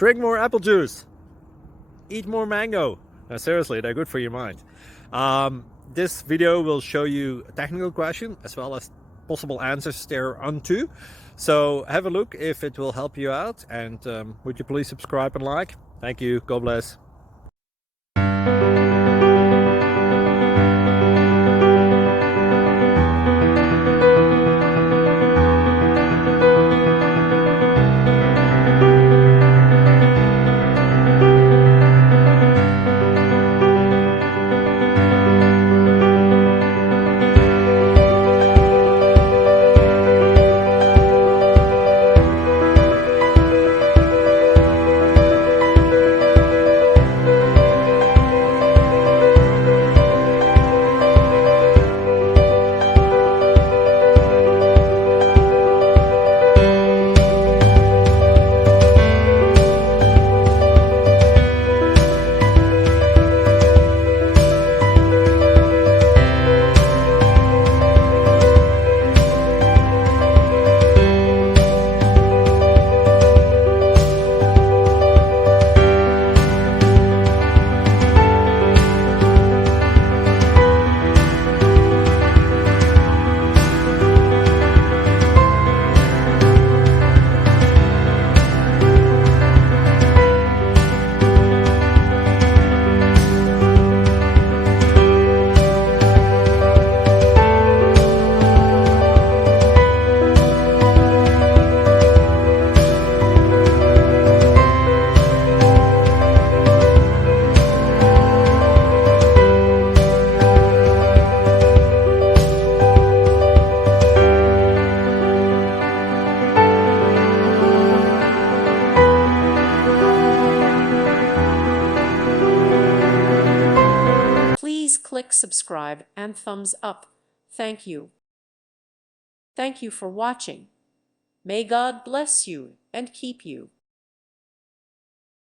Drink more apple juice. Eat more mango. No, seriously, they're good for your mind. This video will show you a technical question as well as possible answers thereunto. So have a look if it will help you out, and would you please subscribe and like? Thank you. God bless. Please click subscribe and thumbs up. Thank you. Thank you for watching. May God bless you and keep you.